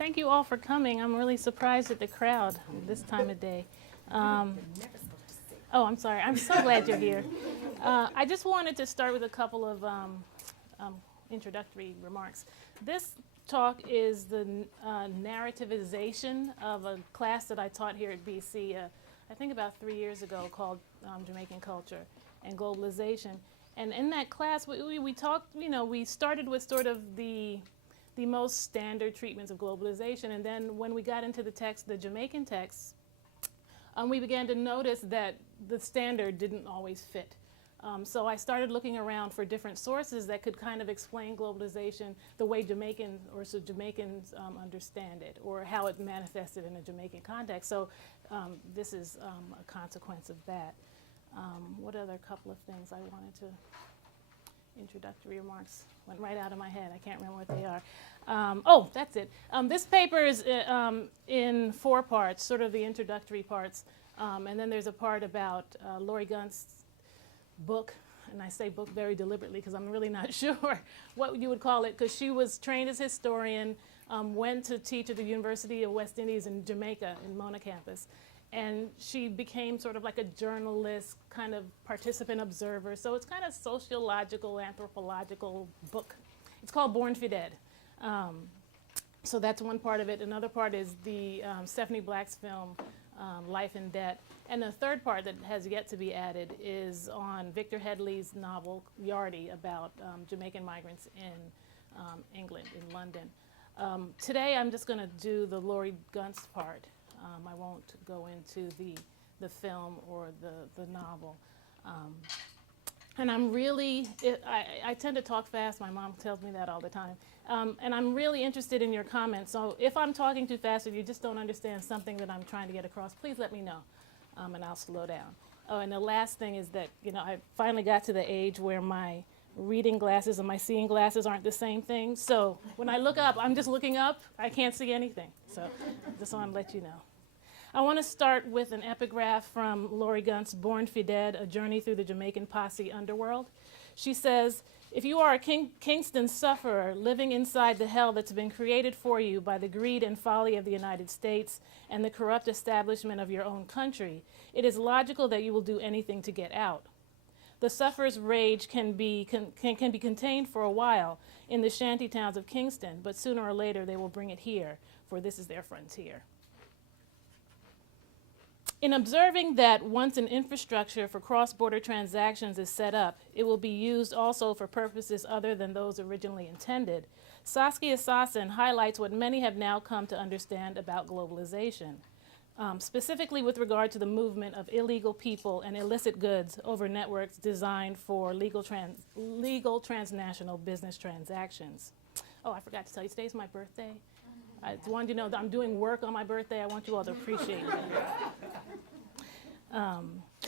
Thank you all for coming. I'm really surprised at the crowd this time of day. Oh, I'm sorry. I'm so glad you're here. I just wanted to start with a couple of introductory remarks. This talk is the narrativization of a class that I taught here at BC, I think about 3 years ago, called Jamaican Culture and Globalization. And in that class, we talked, we started with sort of the most standard treatments of globalization. And then when we got into the text, the Jamaican texts, we began to notice that the standard didn't always fit. So I started looking around for different sources that could kind of explain globalization the way Jamaicans understand it, or how it manifested in a Jamaican context. So this is a consequence of that. What other couple of things I wanted to, introductory remarks went right out of my head. I can't remember what they are. Oh, that's it. This paper is in 4 parts, sort of the introductory parts. And then there's a part about Laurie Gunt's book, and I say book very deliberately because I'm really not sure what you would call it, because she was trained as historian, went to teach at the University of West Indies in Jamaica, in Mona campus, and she became sort of like a journalist, kind of participant observer. So it's kind of sociological, anthropological book. It's called Born for Dead. So that's one part of it. Another part is the Stephanie Black's film, Life in Debt. And the third part that has yet to be added is on Victor Headley's novel, Yardie, about Jamaican migrants in England, in London. Today I'm just going to do the Laurie Gunt's part. I won't go into the film or the novel. And I'm really, I tend to talk fast. My mom tells me that all the time. And I'm really interested in your comments. So if I'm talking too fast or you just don't understand something that I'm trying to get across, please let me know, and I'll slow down. Oh, and the last thing is that, I finally got to the age where my reading glasses and my seeing glasses aren't the same thing. So when I look up, I'm just looking up. I can't see anything. So just want to let you know. I want to start with an epigraph from Laurie Gunt's Born for Dead, A Journey Through the Jamaican Posse Underworld. She says, if you are a Kingston sufferer living inside the hell that's been created for you by the greed and folly of the United States and the corrupt establishment of your own country, it is logical that you will do anything to get out. The sufferer's rage can be contained for a while in the shanty towns of Kingston, but sooner or later they will bring it here, for this is their frontier. In observing that once an infrastructure for cross-border transactions is set up, it will be used also for purposes other than those originally intended, Saskia Sassen highlights what many have now come to understand about globalization, specifically with regard to the movement of illegal people and illicit goods over networks designed for legal transnational business transactions. Oh, I forgot to tell you, today's my birthday. I wanted you to know that I'm doing work on my birthday. I want you all to appreciate it.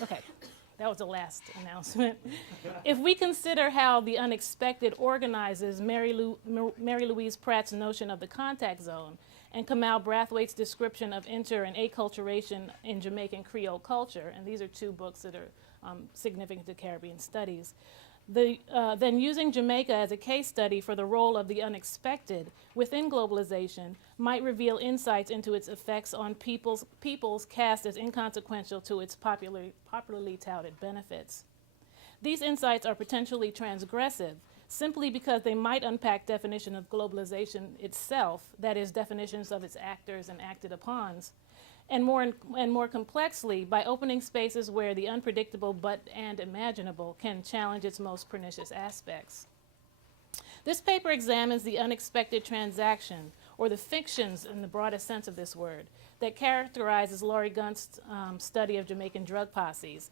Okay, that was the last announcement. If we consider how the unexpected organizes Mary Louise Pratt's notion of the contact zone and Kamal Brathwaite's description of inter and acculturation in Jamaican Creole culture, and these are 2 books that are significant to Caribbean studies, then using Jamaica as a case study for the role of the unexpected within globalization might reveal insights into its effects on peoples cast as inconsequential to its popularly touted benefits. These insights are potentially transgressive simply because they might unpack definition of globalization itself, that is, definitions of its actors and acted upons, and more complexly, by opening spaces where the unpredictable and imaginable can challenge its most pernicious aspects. This paper examines the unexpected transaction, or the fictions in the broadest sense of this word, that characterizes Laurie Gunt's study of Jamaican drug posses,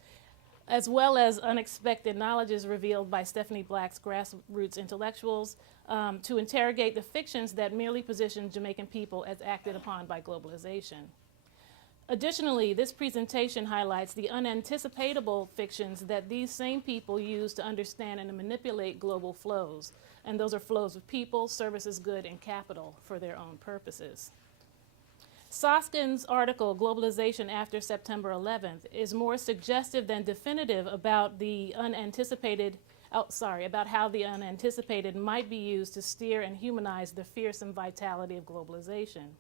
as well as unexpected knowledges revealed by Stephanie Black's grassroots intellectuals to interrogate the fictions that merely position Jamaican people as acted upon by globalization. Additionally, this presentation highlights the unanticipatable fictions that these same people use to understand and to manipulate global flows, and those are flows of people, services, good, and capital for their own purposes. Soskin's article, Globalization After September 11th, is more suggestive than definitive about the unanticipated about how the unanticipated might be used to steer and humanize the fearsome vitality of globalization.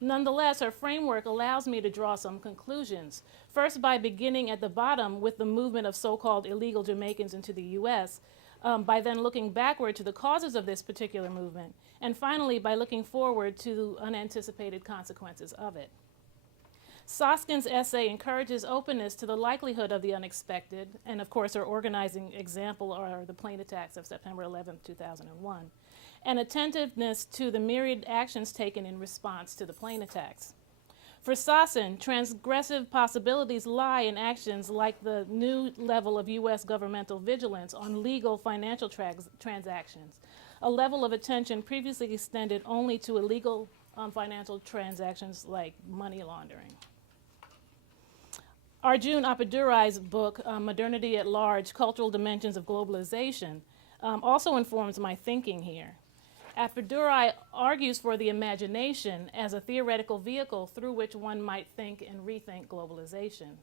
Nonetheless, her framework allows me to draw some conclusions. First, by beginning at the bottom with the movement of so-called illegal Jamaicans into the U.S., by then looking backward to the causes of this particular movement, and finally by looking forward to unanticipated consequences of it. Soskin's essay encourages openness to the likelihood of the unexpected, and of course her organizing example are the plane attacks of September 11, 2001, and attentiveness to the myriad actions taken in response to the plane attacks. For Soskin, transgressive possibilities lie in actions like the new level of U.S. governmental vigilance on legal financial transactions, a level of attention previously extended only to illegal financial transactions like money laundering. Arjun Appadurai's book, Modernity at Large, Cultural Dimensions of Globalization, also informs my thinking here. Appadurai argues for the imagination as a theoretical vehicle through which one might think and rethink globalization.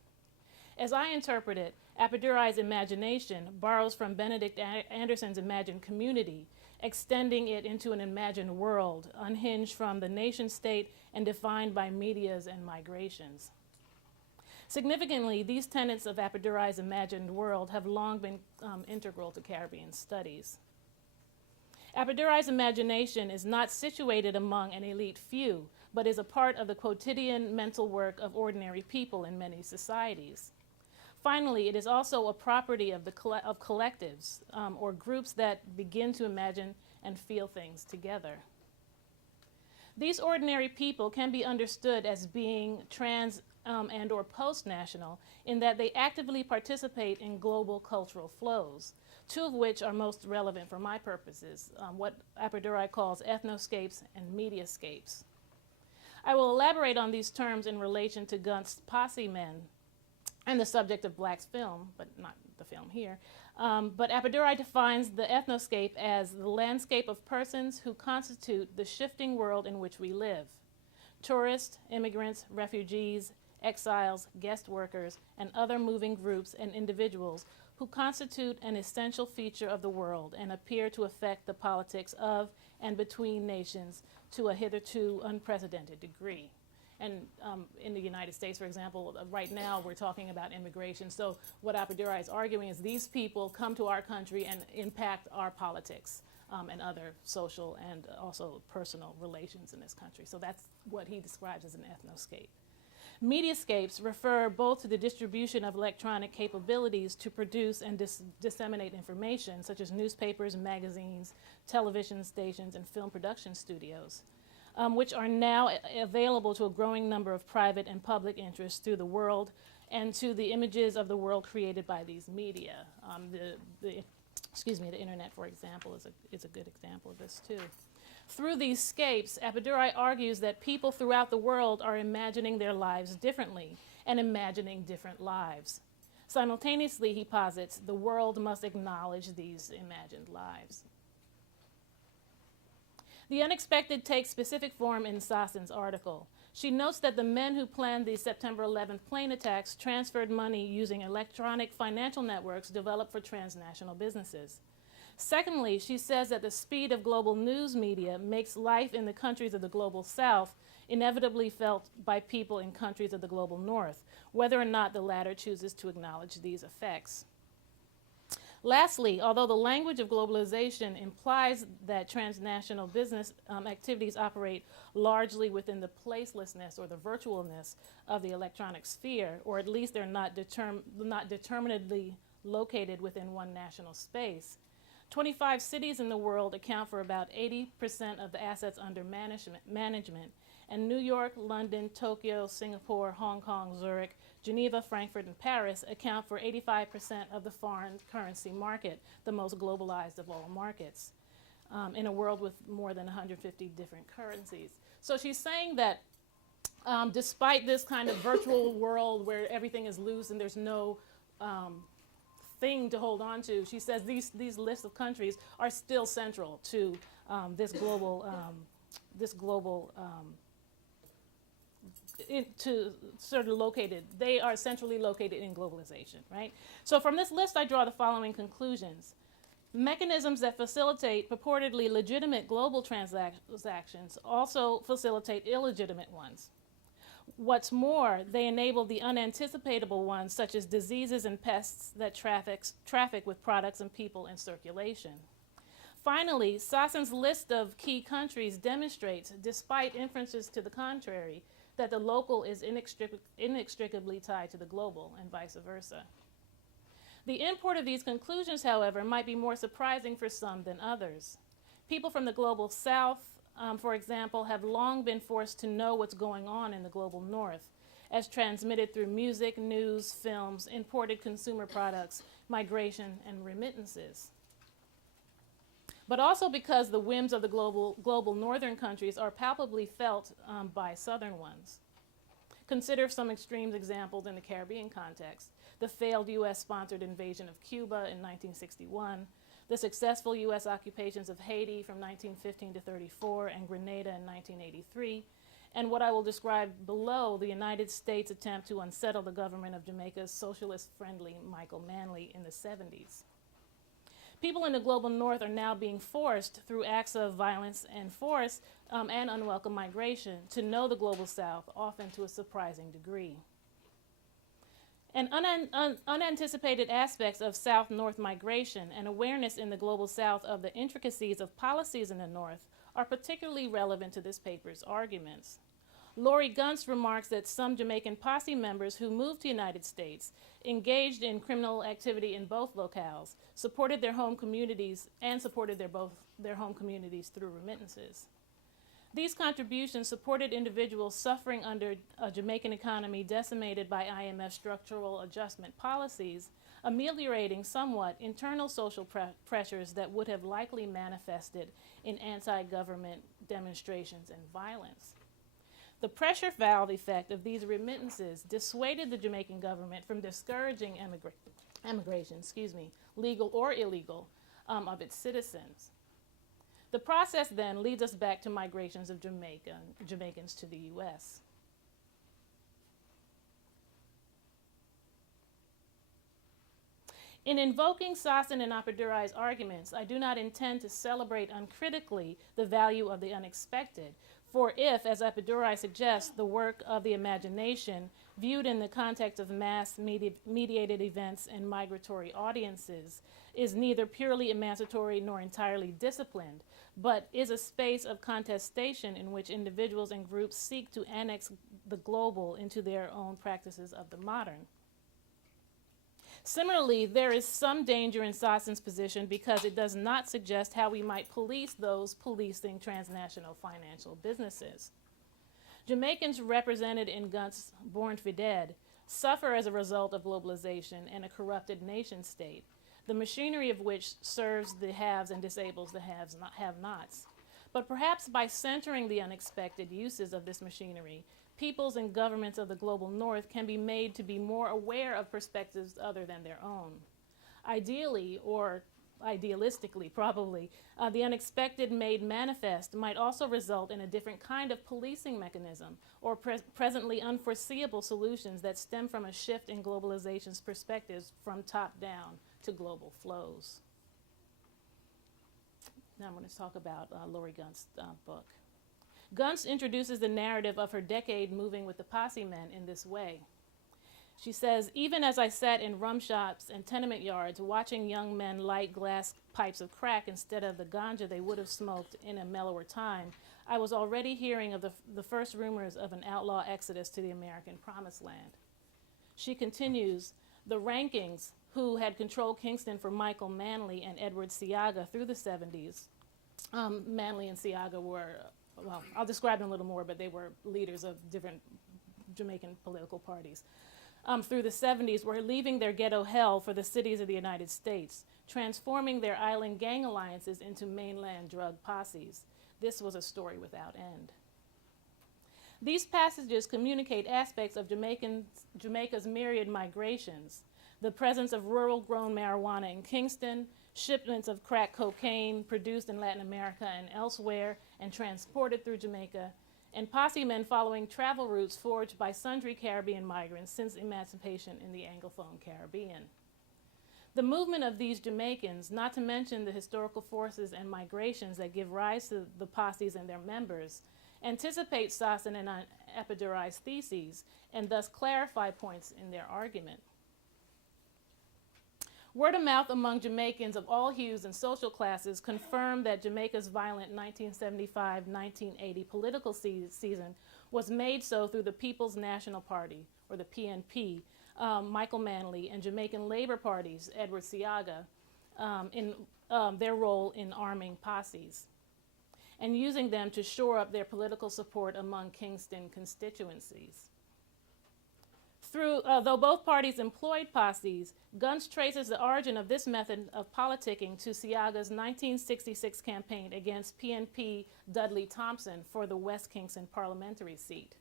As I interpret it, Appadurai's imagination borrows from Benedict Anderson's imagined community, extending it into an imagined world, unhinged from the nation state and defined by medias and migrations. Significantly, these tenets of Appadurai's imagined world have long been integral to Caribbean studies. Appadurai's imagination is not situated among an elite few, but is a part of the quotidian mental work of ordinary people in many societies. Finally, it is also a property of collectives or groups that begin to imagine and feel things together. These ordinary people can be understood as being trans and or post-national in that they actively participate in global cultural flows, two of which are most relevant for my purposes, what Appadurai calls ethnoscapes and mediascapes. I will elaborate on these terms in relation to Gunt's Posse Men and the subject of Black's film, but not the film here. But Appadurai defines the ethnoscape as the landscape of persons who constitute the shifting world in which we live. Tourists, immigrants, refugees, exiles, guest workers, and other moving groups and individuals who constitute an essential feature of the world and appear to affect the politics of and between nations to a hitherto unprecedented degree. And in the United States, for example, right now we're talking about immigration. So what Appadurai is arguing is these people come to our country and impact our politics and other social and also personal relations in this country. So that's what he describes as an ethnoscape. Mediascapes refer both to the distribution of electronic capabilities to produce and disseminate information, such as newspapers, magazines, television stations, and film production studios, which are now available to a growing number of private and public interests through the world, and to the images of the world created by these media. The internet, for example, is a good example of this too. Through these scapes, Appadurai argues that people throughout the world are imagining their lives differently and imagining different lives. Simultaneously, he posits, the world must acknowledge these imagined lives. The unexpected takes specific form in Soskin's article. She notes that the men who planned the September 11th plane attacks transferred money using electronic financial networks developed for transnational businesses. Secondly, she says that the speed of global news media makes life in the countries of the global south inevitably felt by people in countries of the global north, whether or not the latter chooses to acknowledge these effects. Lastly, although the language of globalization implies that transnational business activities operate largely within the placelessness or the virtualness of the electronic sphere, or at least they're not determinedly located within one national space, 25 cities in the world account for about 80% of the assets under management, and New York, London, Tokyo, Singapore, Hong Kong, Zurich, Geneva, Frankfurt, and Paris account for 85% of the foreign currency market, the most globalized of all markets, in a world with more than 150 different currencies. So she's saying that despite this kind of virtual world where everything is loose and there's no thing to hold on to, she says these lists of countries are still central to this global they are centrally located in globalization, right? So from this list, I draw the following conclusions. Mechanisms that facilitate purportedly legitimate global transactions also facilitate illegitimate ones. What's more, they enable the unanticipatable ones, such as diseases and pests that traffic with products and people in circulation. Finally, Sossin's list of key countries demonstrates, despite inferences to the contrary, that the local is inextricably tied to the global, and vice versa. The import of these conclusions, however, might be more surprising for some than others. People from the global south, for example, have long been forced to know what's going on in the global north, as transmitted through music, news, films, imported consumer products, migration, and remittances. But also because the whims of the global northern countries are palpably felt by southern ones. Consider some extreme examples in the Caribbean context: the failed U.S.-sponsored invasion of Cuba in 1961, the successful U.S. occupations of Haiti from 1915 to 34 and Grenada in 1983, and what I will describe below, the United States' attempt to unsettle the government of Jamaica's socialist-friendly Michael Manley in the 70s. People in the global north are now being forced, through acts of violence and force and unwelcome migration, to know the global south, often to a surprising degree. And unanticipated aspects of south-north migration and awareness in the global south of the intricacies of policies in the north are particularly relevant to this paper's arguments. Laurie Gunst remarks that some Jamaican posse members who moved to the United States, engaged in criminal activity in both locales, supported their home communities their home communities through remittances. These contributions supported individuals suffering under a Jamaican economy decimated by IMF structural adjustment policies, ameliorating somewhat internal social pressures that would have likely manifested in anti-government demonstrations and violence. The pressure valve effect of these remittances dissuaded the Jamaican government from discouraging emigration, legal or illegal, of its citizens. The process then leads us back to migrations of Jamaicans to the U.S. In invoking Sossin and Appadurai's arguments, I do not intend to celebrate uncritically the value of the unexpected, for if, as Appadurai suggests, the work of the imagination, viewed in the context of mass-mediated events and migratory audiences, is neither purely emancipatory nor entirely disciplined, but is a space of contestation in which individuals and groups seek to annex the global into their own practices of the modern. Similarly, there is some danger in Sossin's position because it does not suggest how we might police those policing transnational financial businesses. Jamaicans represented in Gunst's Born for Dead suffer as a result of globalization and a corrupted nation state, the machinery of which serves the haves and disables the have-nots. But perhaps by centering the unexpected uses of this machinery, peoples and governments of the global north can be made to be more aware of perspectives other than their own. Ideally, or idealistically probably, the unexpected made manifest might also result in a different kind of policing mechanism or presently unforeseeable solutions that stem from a shift in globalization's perspectives from top down to global flows. Now I'm going to talk about Laurie Gunst's book. Gunst introduces the narrative of her decade moving with the posse men in this way. She says, even as I sat in rum shops and tenement yards watching young men light glass pipes of crack instead of the ganja they would have smoked in a mellower time, I was already hearing of the first rumors of an outlaw exodus to the American promised land. She continues, the Rankings, who had controlled Kingston for Michael Manley and Edward Seaga through the 70s. Manley and Seaga were, well, I'll describe them a little more, but they were leaders of different Jamaican political parties. Through the 70s were leaving their ghetto hell for the cities of the United States, transforming their island gang alliances into mainland drug posses. This was a story without end. These passages communicate aspects of Jamaica's myriad migrations, the presence of rural-grown marijuana in Kingston, shipments of crack cocaine produced in Latin America and elsewhere and transported through Jamaica, and posse men following travel routes forged by sundry Caribbean migrants since emancipation in the Anglophone Caribbean. The movement of these Jamaicans, not to mention the historical forces and migrations that give rise to the posses and their members, anticipate Sossin and Epidurai's theses and thus clarify points in their argument. Word of mouth among Jamaicans of all hues and social classes confirmed that Jamaica's violent 1975-1980 political season was made so through the People's National Party, or the PNP, Michael Manley, and Jamaican Labor Party's Edward Seaga in their role in arming posses and using them to shore up their political support among Kingston constituencies. Though both parties employed posses, Gunst traces the origin of this method of politicking to Seaga's 1966 campaign against PNP Dudley Thompson for the West Kingston parliamentary seat.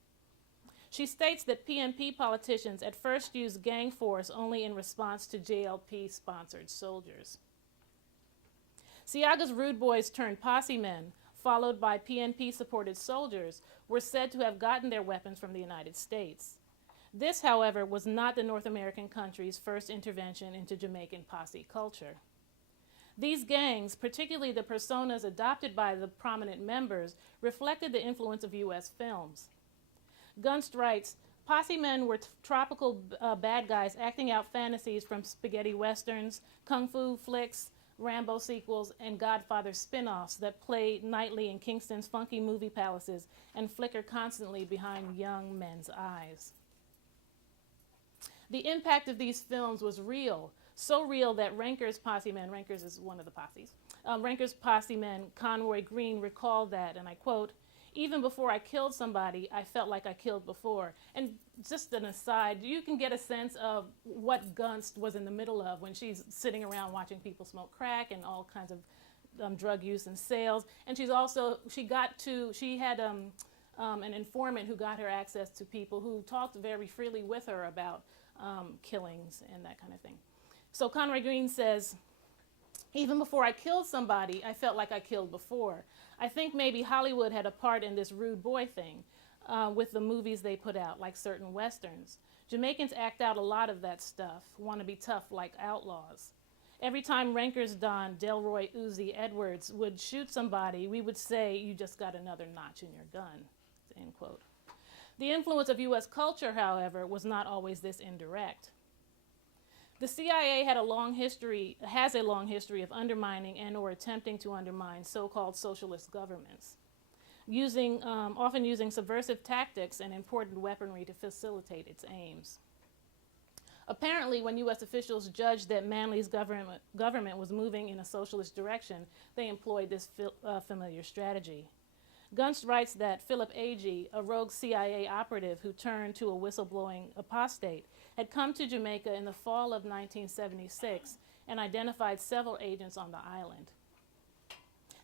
She states that PNP politicians at first used gang force only in response to JLP-sponsored soldiers. Seaga's rude boys turned posse men, followed by PNP-supported soldiers, were said to have gotten their weapons from the United States. This, however, was not the North American country's first intervention into Jamaican posse culture. These gangs, particularly the personas adopted by the prominent members, reflected the influence of U.S. films. Gunst writes, posse men were tropical bad guys acting out fantasies from spaghetti westerns, kung fu flicks, Rambo sequels, and Godfather spin-offs that play nightly in Kingston's funky movie palaces and flicker constantly behind young men's eyes. The impact of these films was real, so real that Ranker's posse man, Ranker's is one of the posses, Ranker's posse man Conroy Green recalled that, and I quote, "Even before I killed somebody, I felt like I killed before." And just an aside, you can get a sense of what Gunst was in the middle of when she's sitting around watching people smoke crack and all kinds of drug use and sales. And she had an informant who got her access to people who talked very freely with her about killings and that kind of thing. So Conroy Green says, "Even before I killed somebody, I felt like I killed before. I think maybe Hollywood had a part in this rude boy thing with the movies they put out, like certain westerns. Jamaicans act out a lot of that stuff, want to be tough like outlaws. Every time Ranker's Don, Delroy Uzi Edwards would shoot somebody, we would say, 'You just got another notch in your gun,'" end quote. The influence of U.S. culture, however, was not always this indirect. The CIA has a long history of undermining and or attempting to undermine so-called socialist governments, often using subversive tactics and important weaponry to facilitate its aims. Apparently, when U.S. officials judged that Manley's government was moving in a socialist direction, they employed this familiar strategy. Gunst writes that Philip Agee, a rogue CIA operative who turned to a whistleblowing apostate, had come to Jamaica in the fall of 1976 and identified several agents on the island.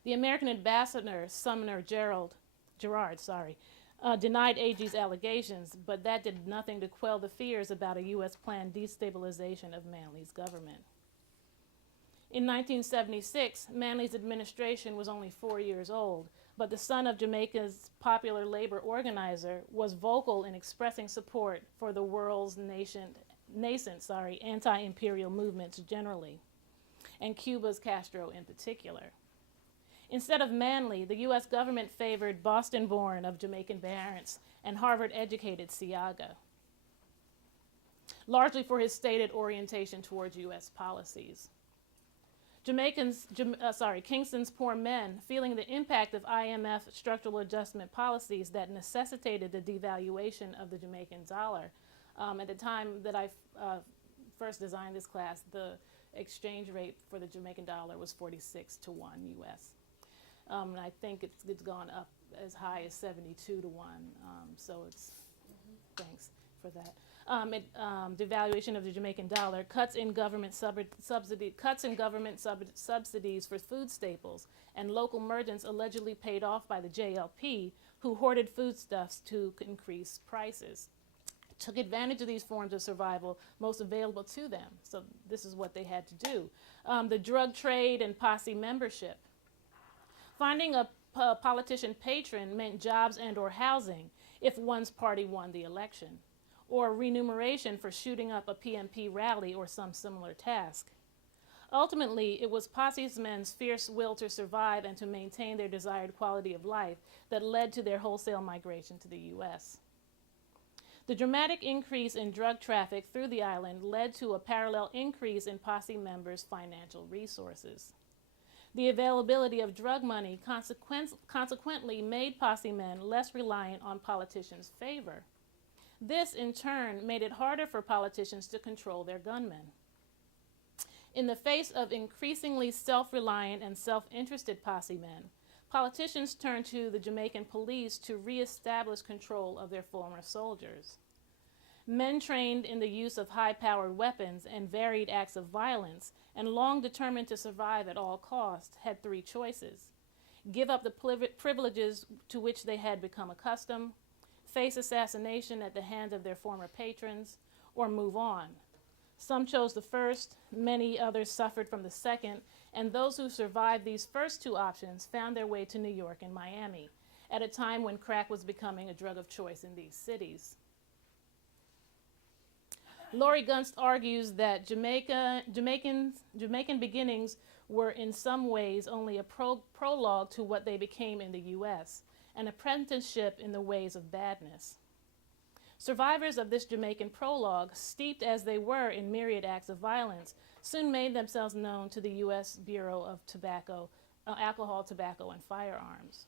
The American ambassador, Sumner Gerard, denied Agee's allegations, but that did nothing to quell the fears about a U.S. planned destabilization of Manley's government. In 1976, Manley's administration was only 4 years old, but the son of Jamaica's popular labor organizer was vocal in expressing support for the world's nascent anti-imperial movements generally, and Cuba's Castro in particular. Instead of Manley, the U.S. government favored Boston-born of Jamaican parents and Harvard-educated Seaga, largely for his stated orientation towards U.S. policies. Kingston's poor men, feeling the impact of IMF structural adjustment policies that necessitated the devaluation of the Jamaican dollar. At the time that I first designed this class, the exchange rate for the Jamaican dollar was 46 to 1 U.S. And I think it's gone up as high as 72 to 1. So it's, thanks for that. Devaluation of the Jamaican dollar, cuts in government subsidies for food staples, and local merchants allegedly paid off by the JLP, who hoarded foodstuffs to increase prices, took advantage of these forms of survival most available to them. So this is what they had to do. The drug trade and posse membership. Finding a politician patron meant jobs and or housing if one's party won the election, or remuneration for shooting up a PMP rally or some similar task. Ultimately, it was Posse's men's fierce will to survive and to maintain their desired quality of life that led to their wholesale migration to the U.S. The dramatic increase in drug traffic through the island led to a parallel increase in Posse members' financial resources. The availability of drug money consequently made Posse men less reliant on politicians' favor. This, in turn, made it harder for politicians to control their gunmen. In the face of increasingly self-reliant and self-interested Posse men, politicians turned to the Jamaican police to reestablish control of their former soldiers. Men trained in the use of high-powered weapons and varied acts of violence, and long determined to survive at all costs, had three choices: give up the privileges to which they had become accustomed, face assassination at the hands of their former patrons, or move on. Some chose the first, many others suffered from the second, and those who survived these first two options found their way to New York and Miami, at a time when crack was becoming a drug of choice in these cities. Laurie Gunst argues that Jamaican beginnings were in some ways only a prologue to what they became in the U.S., an apprenticeship in the ways of badness. Survivors of this Jamaican prologue, steeped as they were in myriad acts of violence, soon made themselves known to the U.S. Bureau of Alcohol, Tobacco, and Firearms.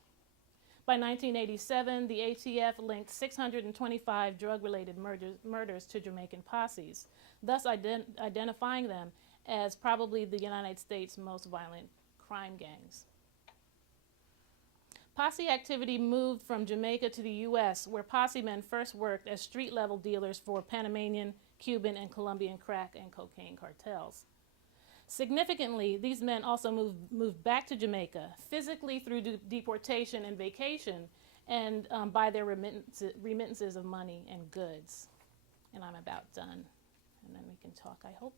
By 1987, the ATF linked 625 drug-related murders to Jamaican posses, thus identifying them as probably the United States' most violent crime gangs. Posse activity moved from Jamaica to the U.S., where posse men first worked as street-level dealers for Panamanian, Cuban, and Colombian crack and cocaine cartels. Significantly, these men also moved back to Jamaica, physically through deportation and vacation, and by their remittances of money and goods. And I'm about done, and then we can talk, I hope.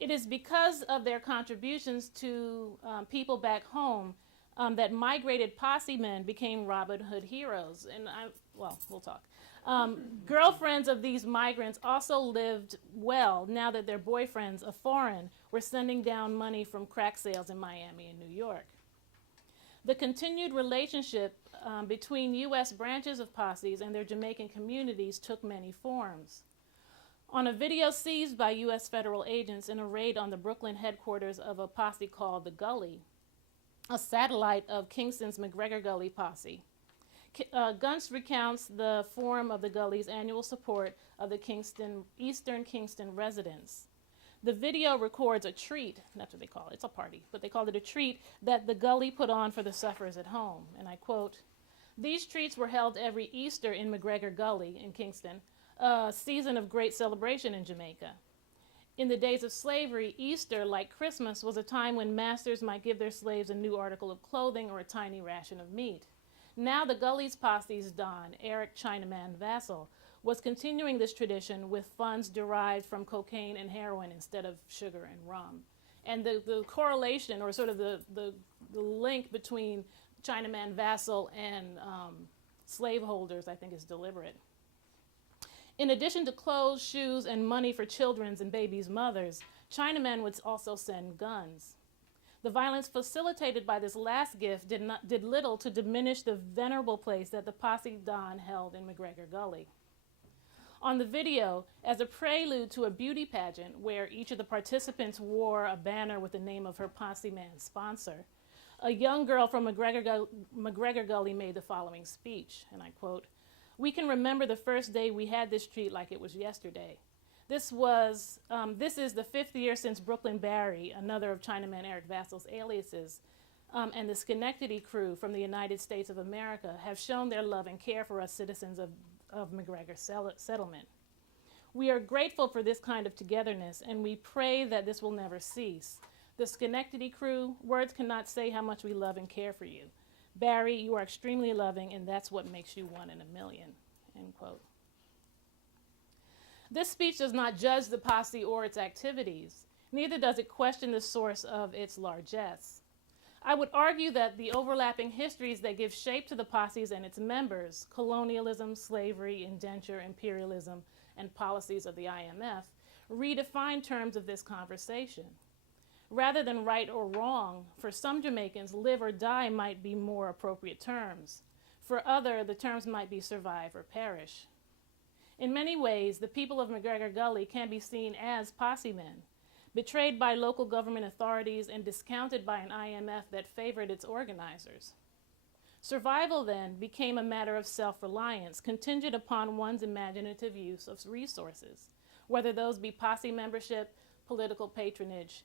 It is because of their contributions to people back home that migrated posse men became Robin Hood heroes. And we'll talk. Girlfriends of these migrants also lived well now that their boyfriends, a foreign, were sending down money from crack sales in Miami and New York. The continued relationship between U.S. branches of posses and their Jamaican communities took many forms. On a video seized by U.S. federal agents in a raid on the Brooklyn headquarters of a posse called the Gully, a satellite of Kingston's McGregor Gully posse, Gunst recounts the form of the Gully's annual support of the Eastern Kingston residents. The video records a treat, that's what they call it, it's a party, but they called it a treat that the Gully put on for the sufferers at home. And I quote, "These treats were held every Easter in McGregor Gully in Kingston, a season of great celebration in Jamaica. In the days of slavery, Easter, like Christmas, was a time when masters might give their slaves a new article of clothing or a tiny ration of meat. Now the Gully's posse's Don, Eric Chinaman Vassal, was continuing this tradition with funds derived from cocaine and heroin instead of sugar and rum." And the correlation, or sort of the link between Chinaman Vassal and slaveholders, I think, is deliberate. In addition to clothes, shoes, and money for children's and babies' mothers, Chinamen would also send guns. The violence facilitated by this last gift did little to diminish the venerable place that the posse Don held in McGregor Gully. On the video, as a prelude to a beauty pageant where each of the participants wore a banner with the name of her posse man's sponsor, a young girl from McGregor Gully made the following speech, and I quote, "We can remember the first day we had this treat like it was yesterday. This is the 5th year since Brooklyn Barry, another of Chinaman Eric Vassal's aliases, and the Schenectady crew from the United States of America have shown their love and care for us citizens of McGregor Settlement. We are grateful for this kind of togetherness, and we pray that this will never cease. The Schenectady crew, words cannot say how much we love and care for you. Barry, you are extremely loving, and that's what makes you one in a million," end quote. This speech does not judge the posse or its activities. Neither does it question the source of its largesse. I would argue that the overlapping histories that give shape to the posses and its members, colonialism, slavery, indenture, imperialism, and policies of the IMF, redefine terms of this conversation. Rather than right or wrong, for some Jamaicans, live or die might be more appropriate terms. For other, the terms might be survive or perish. In many ways, the people of McGregor Gully can be seen as posse men, betrayed by local government authorities and discounted by an IMF that favored its organizers. Survival then became a matter of self-reliance, contingent upon one's imaginative use of resources, whether those be posse membership, political patronage,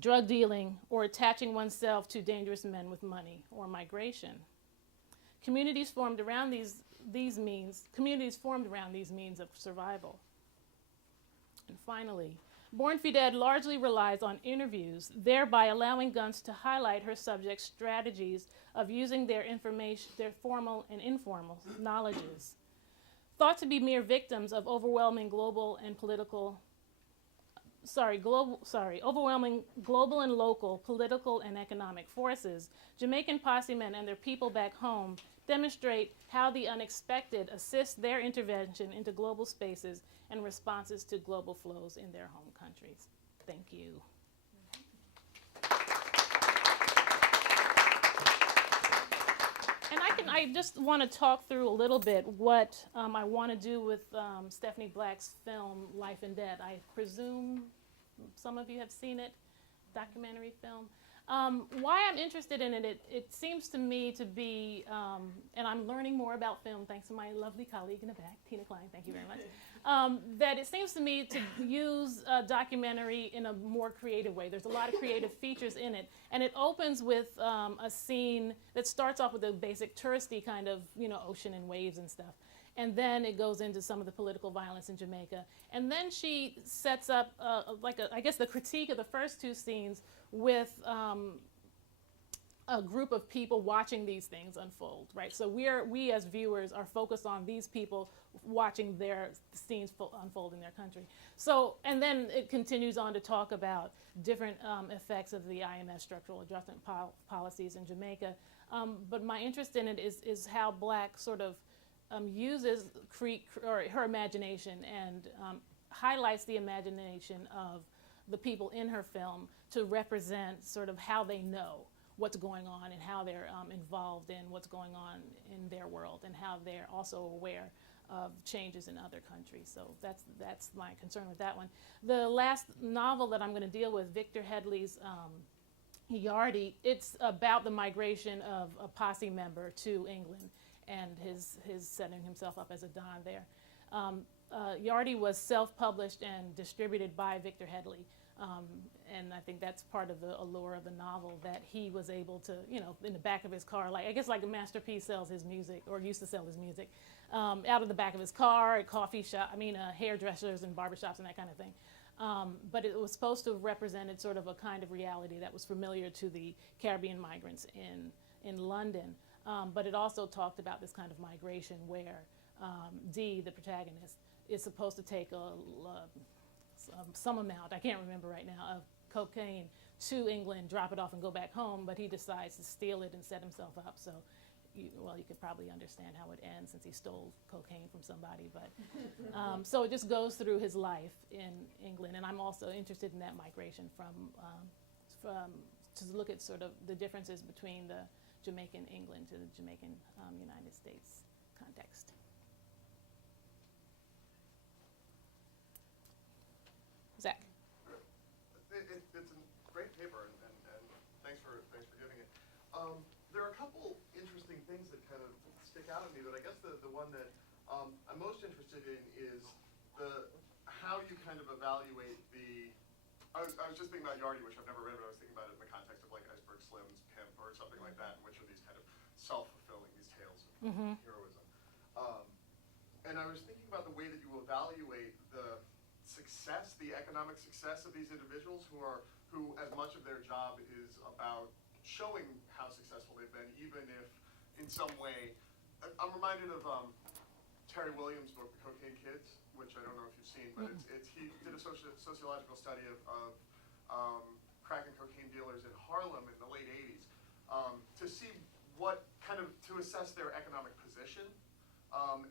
drug dealing, or attaching oneself to dangerous men with money, or migration. Communities formed around these means of survival. And finally, Born Fided largely relies on interviews, thereby allowing Guns to highlight her subject's strategies of using their information, their formal and informal knowledges. Thought to be mere victims of overwhelming overwhelming global and local political and economic forces, Jamaican posse men and their people back home demonstrate how the unexpected assists their intervention into global spaces and responses to global flows in their home countries. Thank you. And I just want to talk through a little bit what I want to do with Stephanie Black's film, Life and Death. I presume some of you have seen it, documentary film. Why I'm interested in it, it seems to me to be, and I'm learning more about film thanks to my lovely colleague in the back, Tina Klein, thank you very much, that it seems to me to use a documentary in a more creative way. There's a lot of creative features in it, and it opens with a scene that starts off with a basic touristy kind of, ocean and waves and stuff. And then it goes into some of the political violence in Jamaica. And then she sets up, I guess, the critique of the first two scenes with a group of people watching these things unfold, right? So we as viewers are focused on these people watching their scenes unfold in their country. So, and then it continues on to talk about different effects of the IMF structural adjustment policies in Jamaica. But my interest in it is how Black sort of uses her imagination and highlights the imagination of the people in her film to represent sort of how they know what's going on and how they're involved in what's going on in their world and how they're also aware of changes in other countries. So that's my concern with that one. The last novel that I'm going to deal with, Victor Headley's Yardie, it's about the migration of a posse member to England and his setting himself up as a Don there. Yardie was self-published and distributed by Victor Headley. And I think that's part of the allure of the novel, that he was able to, in the back of his car, like a Master P sells his music, or used to sell his music, out of the back of his car at hairdressers and barbershops and that kind of thing. But it was supposed to have represented sort of a kind of reality that was familiar to the Caribbean migrants in London. But it also talked about this kind of migration where Dee, the protagonist, is supposed to take some amount, I can't remember right now, of cocaine to England, drop it off and go back home, but he decides to steal it and set himself up. So, you could probably understand how it ends since he stole cocaine from somebody. But so it just goes through his life in England, and I'm also interested in that migration to look at sort of the differences between the Jamaican England to the Jamaican United States context. Zach. It's a great paper, and thanks for giving it. There are a couple interesting things that kind of stick out at me, but I guess the one that I'm most interested in is how you kind of evaluate the. I was just thinking about Yardie, which I've never read, but I was thinking about it in the context of like Iceberg Slim's Pimp or something like that, which are these kind of self-fulfilling, these tales of heroism. And I was thinking about the way that you evaluate the success, the economic success of these individuals who as much of their job is about showing how successful they've been, even if in some way, I'm reminded of Terry Williams' book, The Cocaine Kids, which I don't know if you've seen, but he did a sociological study of crack and cocaine dealers in Harlem in the late 80s to see to assess their economic position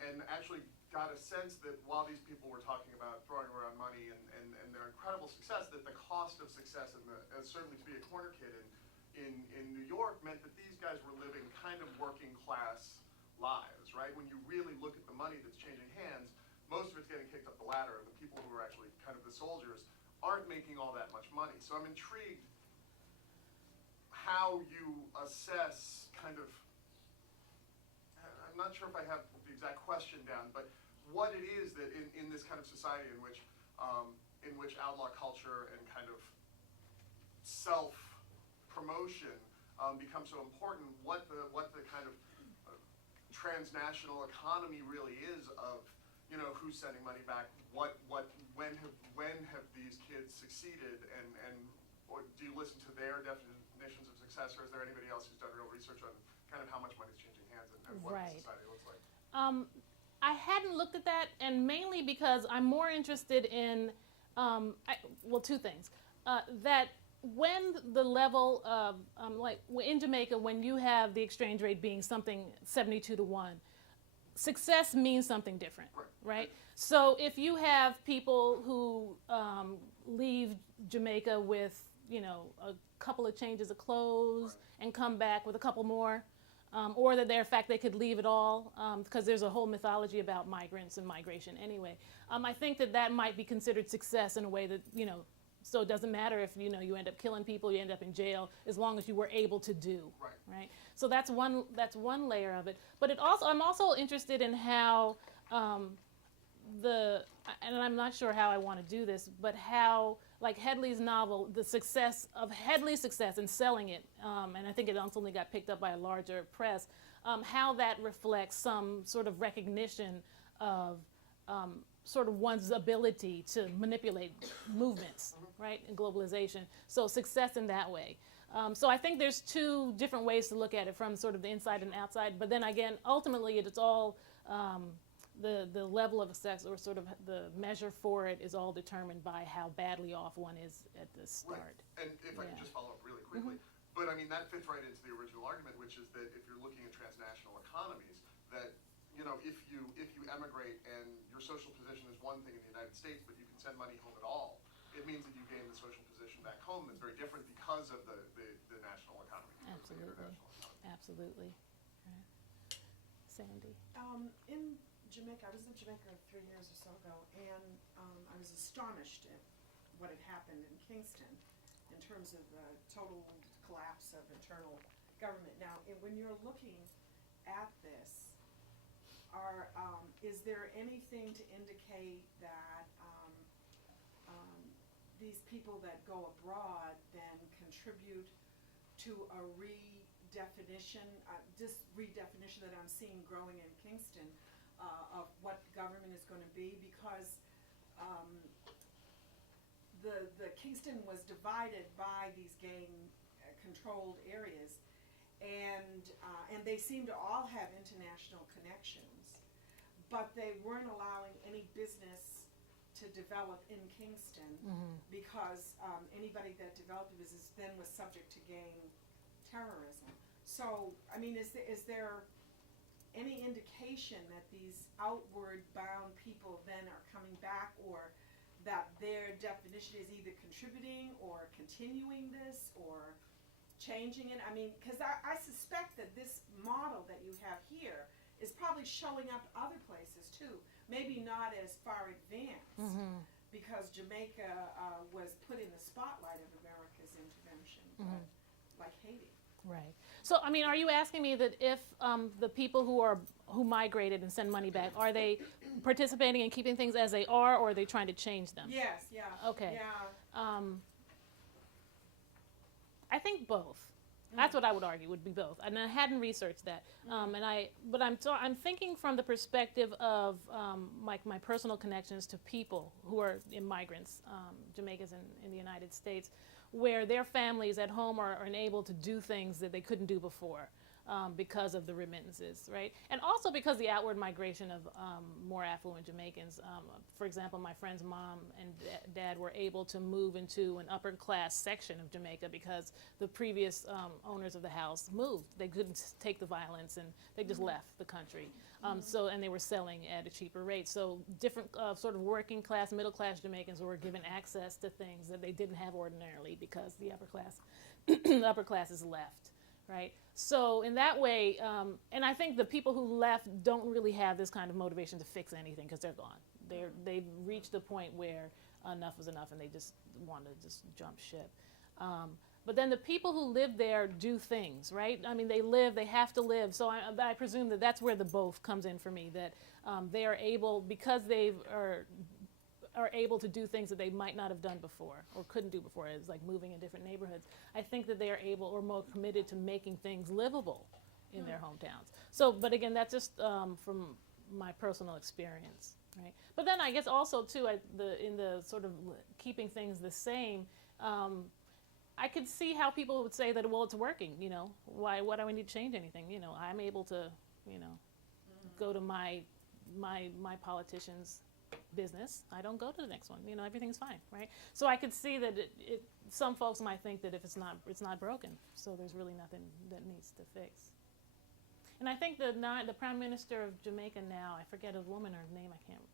and actually got a sense that while these people were talking about throwing around money and their incredible success, that the cost of success and certainly to be a corner kid in New York meant that these guys were living kind of working class lives, right? When you really look at the money that's changing hands, most of it's getting kicked up the ladder, and the people who are actually kind of the soldiers aren't making all that much money. So I'm intrigued how you assess kind of, I'm not sure if I have the exact question down, but what it is that in this kind of society in which outlaw culture and kind of self-promotion becomes so important, what the kind of transnational economy really is of, you know, who's sending money back, when have these kids succeeded, and or do you listen to their definitions of success, or is there anybody else who's done real research on kind of how much money's changing hands and what Right. the society looks like? I hadn't looked at that, and mainly because I'm more interested in, two things. That when the level of, like in Jamaica, when you have the exchange rate being something 72 to 1, success means something different, right? So if you have people who leave Jamaica with, you know, a couple of changes of clothes and come back with a couple more, or that in fact they could leave it all, because there's a whole mythology about migrants and migration anyway. I think that might be considered success in a way that, you know, so it doesn't matter if, you know, you end up killing people, you end up in jail, as long as you were able to do, right? So that's one layer of it. But I'm also interested in how and I'm not sure how I want to do this, but how, like Headley's novel, the success of Headley's success in selling it, and I think it ultimately got picked up by a larger press, how that reflects some sort of recognition of sort of one's ability to manipulate movements, right, in globalization. So success in that way. So I think there's two different ways to look at it, from sort of the inside and outside. But then again, ultimately, it's all the level of success, or sort of the measure for it, is all determined by how badly off one is at the start. Right. And if I could just follow up really quickly, but I mean that fits right into the original argument, which is that if you're looking at transnational economies, that, you know, if you emigrate and your social position is one thing in the United States, but you can send money home at all, it means that you gain the social position back home that's very different because of the national economy. Absolutely. Absolutely. Right. Sandy. In Jamaica, I was in Jamaica 3 years or so ago, and I was astonished at what had happened in Kingston in terms of the total collapse of internal government. Now, when you're looking at this, is there anything to indicate that these people that go abroad then contribute to a redefinition that I'm seeing growing in Kingston of what government is going to be? Because the Kingston was divided by these gang-controlled areas, and they seem to all have international connections, but they weren't allowing any business to develop in Kingston because anybody that developed a business then was subject to gang terrorism. So, I mean, is there any indication that these outward bound people then are coming back, or that their definition is either contributing or continuing this or changing it? I mean, because I suspect that this model that you have here is probably showing up other places too. Maybe not as far advanced, because Jamaica was put in the spotlight of America's intervention, but like Haiti. Right. So, I mean, are you asking me that if the people who migrated and send money back, are they participating in keeping things as they are, or are they trying to change them? Yes. Yeah. Okay. Yeah. I think both. That's what I would argue, would be both. And I hadn't researched that. But I'm thinking from the perspective of my personal connections to people who are immigrants, Jamaicans in the United States, where their families at home are unable to do things that they couldn't do before. because of the remittances, right? And also because the outward migration of more affluent Jamaicans. For example, my friend's mom and dad were able to move into an upper class section of Jamaica because the previous owners of the house moved. They couldn't take the violence and they just left the country. And they were selling at a cheaper rate. So different sort of working class, middle class Jamaicans were given access to things that they didn't have ordinarily because the upper class is left. Right. So in that way, and I think the people who left don't really have this kind of motivation to fix anything because they're gone. They've reached the point where enough is enough, and they just want to just jump ship. But then the people who live there do things, right? I mean, they have to live. So I presume that that's where the both comes in for me. That they are able, because they are able to do things that they might not have done before or couldn't do before. It's like moving in different neighborhoods. I think that they are able or more committed to making things livable in their hometowns. So, but again, that's just from my personal experience, right? But then I guess also too, in the sort of keeping things the same, I could see how people would say that, well, it's working, why do I need to change anything? I'm able to, go to my politician's business. I don't go to the next one. Everything's fine, right? So I could see that some folks might think that if it's not broken, so there's really nothing that needs to fix. And I think the Prime Minister of Jamaica now, I forget a woman, her name I can't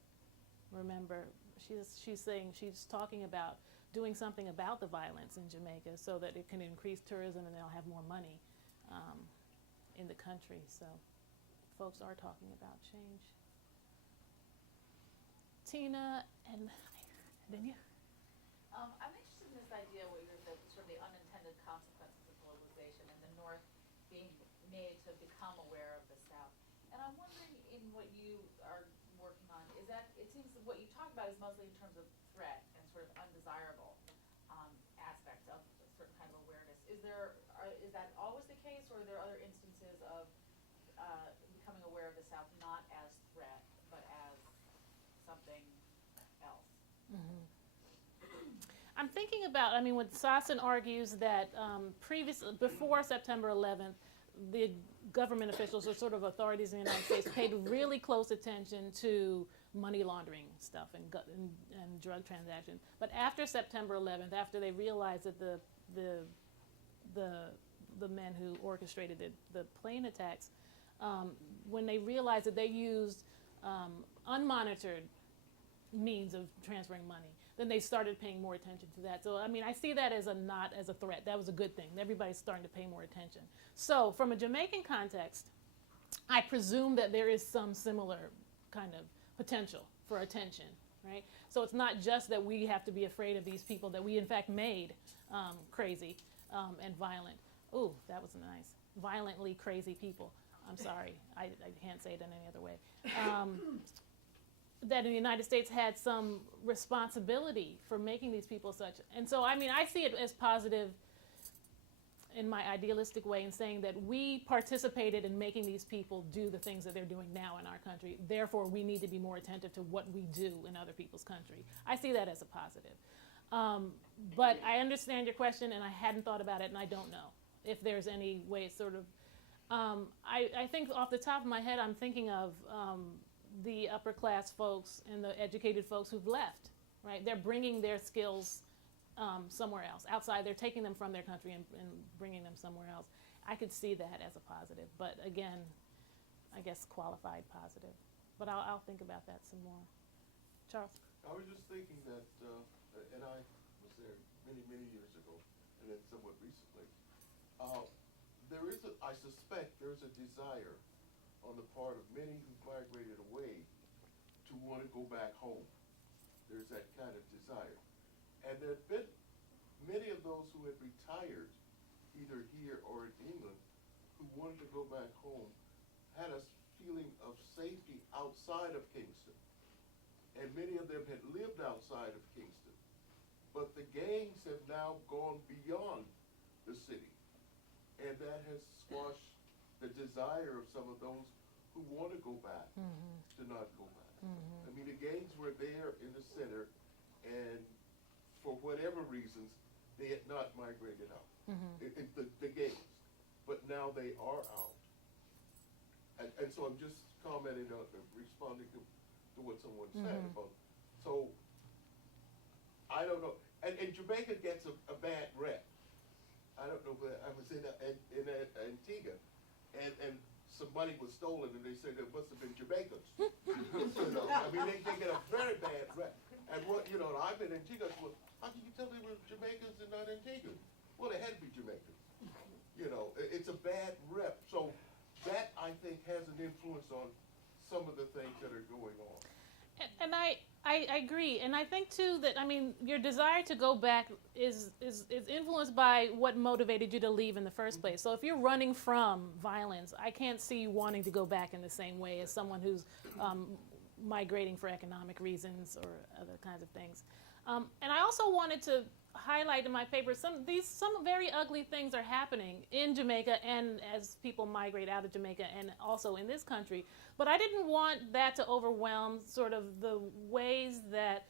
remember. She's saying she's talking about doing something about the violence in Jamaica so that it can increase tourism and they'll have more money in the country. So folks are talking about change. Tina, and then you. I'm interested in this idea where you're sort of the unintended consequences of globalization and the North being made to become aware of the South. And I'm wondering, in what you are working on, is that it seems that what you talk about is mostly in terms of threat and sort of undesirable aspects of a certain kind of awareness. Is that always the case, or are there other instances of becoming aware of the South not as threat but as something else? Mm-hmm. I'm thinking about, when Sasson argues that before September 11th, the government officials or sort of authorities in the United States paid really close attention to money laundering stuff and drug transactions. But after September 11th, after they realized that the men who orchestrated the plane attacks, when they realized that they used unmonitored means of transferring money, then they started paying more attention to that. So, I see that as not as a threat. That was a good thing. Everybody's starting to pay more attention. So, from a Jamaican context, I presume that there is some similar kind of potential for attention, right? So, it's not just that we have to be afraid of these people that we, in fact, made crazy and violent. Ooh, that was nice. Violently crazy people. I'm sorry. I can't say it in any other way. That in the United States had some responsibility for making these people such. And so, I see it as positive in my idealistic way in saying that we participated in making these people do the things that they're doing now in our country. Therefore, we need to be more attentive to what we do in other people's country. I see that as a positive. But I understand your question, and I hadn't thought about it, and I don't know if there's any way it's sort of... I think off the top of my head, I'm thinking of the upper class folks and the educated folks who've left, right? They're bringing their skills somewhere else, outside. They're taking them from their country and bringing them somewhere else. I could see that as a positive, but again, I guess qualified positive. But I'll think about that some more. Charles? I was just thinking that, and I was there many, many years ago, and then somewhat recently. I suspect there's a desire on the part of many who've migrated away to want to go back home. There's that kind of desire. And there have been many of those who had retired, either here or in England, who wanted to go back home, had a feeling of safety outside of Kingston. And many of them had lived outside of Kingston. But the gangs have now gone beyond the city. And that has squashed the desire of some of those who want to go back to not go back. The gangs were there in the center, and for whatever reasons, they had not migrated out. The gangs. But now they are out. And so I'm just commenting on, responding to what someone said about, so, I don't know, and Jamaica gets a bad rep. I don't know, but I was in Antigua, and some money was stolen, and they said it must have been Jamaicans. You know, I mean, they get a very bad rep. And what, you know, I've been in Antigua, well, how can you tell they were Jamaicans and not Antiguans? Well, they had to be Jamaicans. You know, it's a bad rep. So that, I think, has an influence on some of the things that are going on. And I agree, and I think too that, I mean, your desire to go back is influenced by what motivated you to leave in the first place. So if you're running from violence, I can't see you wanting to go back in the same way as someone who's migrating for economic reasons or other kinds of things. And I also wanted to highlight in my paper some very ugly things are happening in Jamaica and as people migrate out of Jamaica and also in this country. But I didn't want that to overwhelm sort of the ways that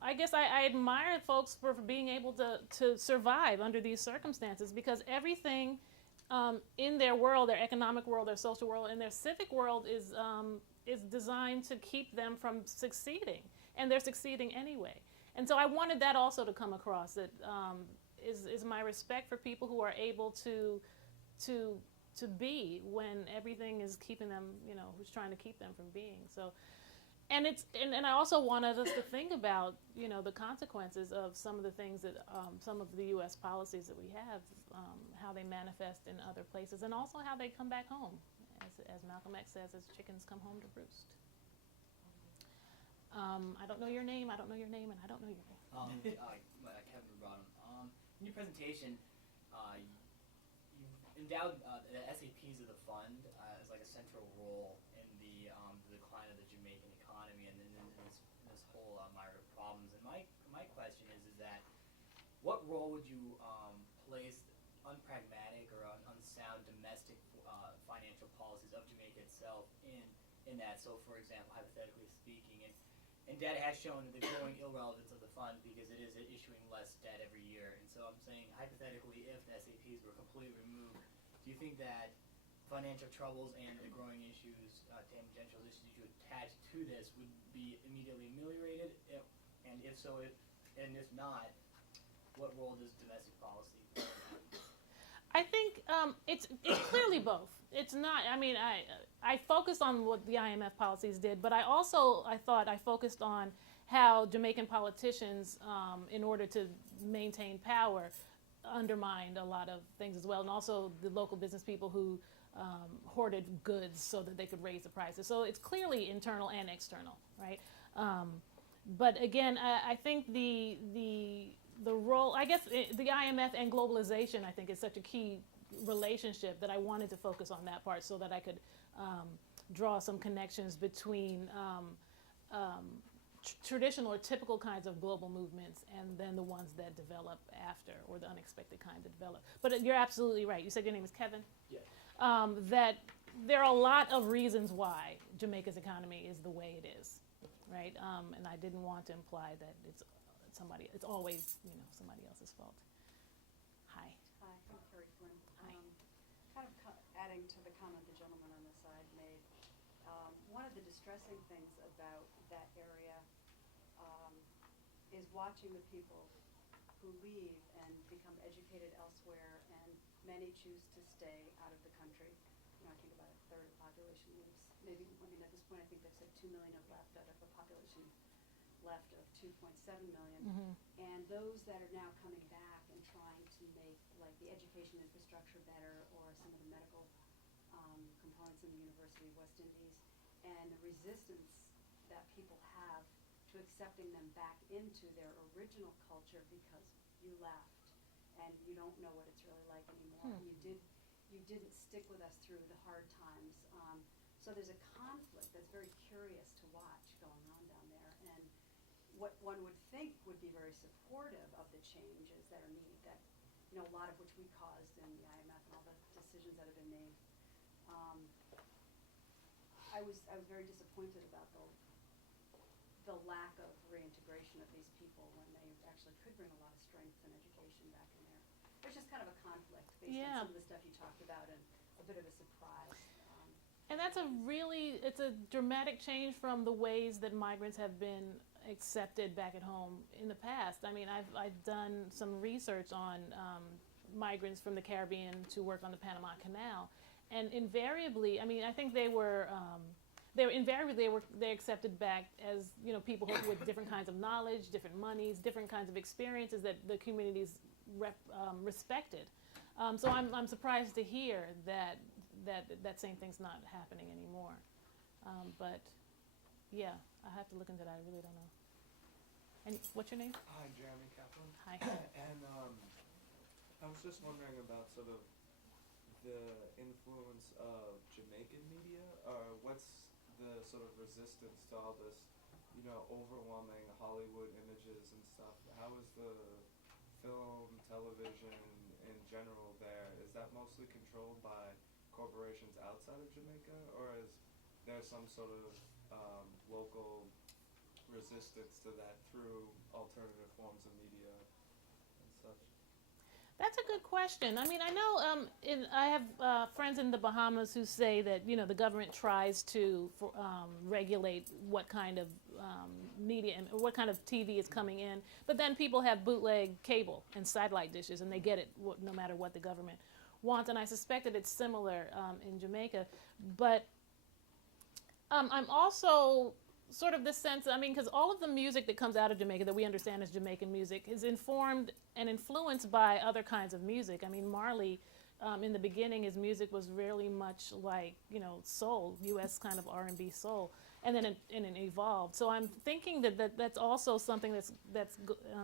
I guess I admire folks for being able to survive under these circumstances, because everything in their world, their economic world, their social world, and their civic world is designed to keep them from succeeding, and they're succeeding anyway. And so I wanted that also to come across. That is my respect for people who are able to be when everything is keeping them, you know, who's trying to keep them from being. So, and I also wanted us to think about, you know, the consequences of some of the things that some of the U.S. policies that we have, how they manifest in other places, and also how they come back home. As Malcolm X says, as chickens come home to roost. I don't know your name, and I don't know your name. Kevin Rodham. In your presentation, you've endowed the SAPs of the fund as like a central role in the decline of the Jamaican economy and in this whole myriad of problems. And my question is that what role would you place unpragmatic or unsound domestic financial policies of Jamaica itself in that? So, for example, hypothetically speaking, and data has shown the growing irrelevance of the fund because it is issuing less debt every year. And so I'm saying, hypothetically, if the SAPs were completely removed, do you think that financial troubles and the growing issues, tangential issues you attach to this would be immediately ameliorated? And if so, and if not, what role does domestic policy play in that? I think it's clearly both. It's not, I mean, I focused on what the IMF policies did, but I thought I focused on how Jamaican politicians, in order to maintain power, undermined a lot of things as well, and also the local business people who hoarded goods so that they could raise the prices. So it's clearly internal and external, right? But again, I think the role, I guess the IMF and globalization, I think, is such a key relationship that I wanted to focus on that part so that I could draw some connections between traditional or typical kinds of global movements and then the ones that develop after, or the unexpected kinds that develop. But you're absolutely right. You said your name is Kevin? Yes. That there are a lot of reasons why Jamaica's economy is the way it is, right? And I didn't want to imply that it's always, you know, somebody else's fault. Hi. Hi, I'm Carrie Flynn. Hi. Kind of adding to the comment the gentleman on the side made, one of the distressing things about that area is watching the people who leave and become educated elsewhere, and many choose to stay out of the country. You know, I think about a third of the population leaves. Maybe, I mean, at this point, I think they've said 2 million have left out of a population left of 2.7 million. Mm-hmm. And those that are now coming back and trying to make like the education infrastructure better, or some of the medical components in the University of West Indies, and the resistance that people have to accepting them back into their original culture because you left and you don't know what it's really like anymore. You didn't stick with us through the hard times. So there's a conflict that's very curious to watch going on down there. And what one would think would be very supportive of the changes that are needed, that, you know, a lot of which we caused in the IMF and all the decisions that have been made. I was very disappointed about the lack of reintegration of these people when they actually could bring a lot of strength and education back in there. There's just kind of a conflict based on some of the stuff you talked about, and a bit of a surprise. And that's it's a dramatic change from the ways that migrants have been accepted back at home in the past. I mean, I've done some research on migrants from the Caribbean to work on the Panama Canal, and invariably, I mean, I think they accepted back as, you know, people with different kinds of knowledge, different monies, different kinds of experiences that the communities respected. So I'm surprised to hear that same thing's not happening anymore. But yeah, I have to look into that. I really don't know. And what's your name? Hi, Jeremy Kaplan. Hi. And I was just wondering about sort of the influence of Jamaican media, or what's the sort of resistance to all this, you know, overwhelming Hollywood images and stuff. How is the film, television in general there? Is that mostly controlled by corporations outside of Jamaica, or is there some sort of local resistance to that through alternative forms of media and such? That's a good question. I mean, I know I have friends in the Bahamas who say that, you know, the government tries to regulate what kind of media and what kind of TV is coming in, but then people have bootleg cable and satellite dishes, and they get it no matter what the government wants. And I suspect that it's similar in Jamaica. But I'm also sort of the sense, I mean, because all of the music that comes out of Jamaica that we understand as Jamaican music is informed and influenced by other kinds of music. I mean, Marley, in the beginning, his music was really much like, you know, soul, U.S. kind of R&B soul, and then it evolved. So I'm thinking that's also something that's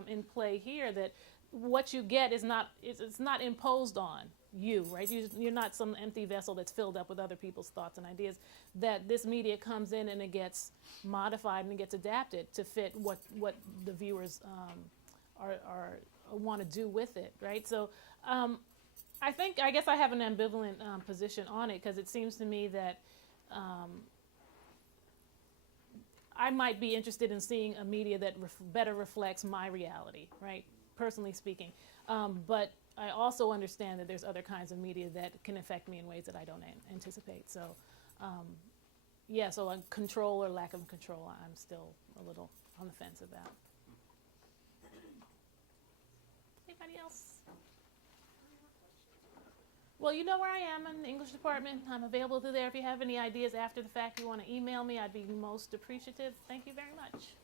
in play here, that what you get is it's not imposed on you, right? You're not some empty vessel that's filled up with other people's thoughts and ideas. That this media comes in and it gets modified and it gets adapted to fit what the viewers want to do with it, right? So I guess I have an ambivalent position on it, because it seems to me that I might be interested in seeing a media that better reflects my reality, right? Personally speaking, but I also understand that there's other kinds of media that can affect me in ways that I don't anticipate. So, so on control or lack of control, I'm still a little on the fence about. Anybody else? Well, you know where I am in the English department. I'm available through there. If you have any ideas after the fact you want to email me, I'd be most appreciative. Thank you very much.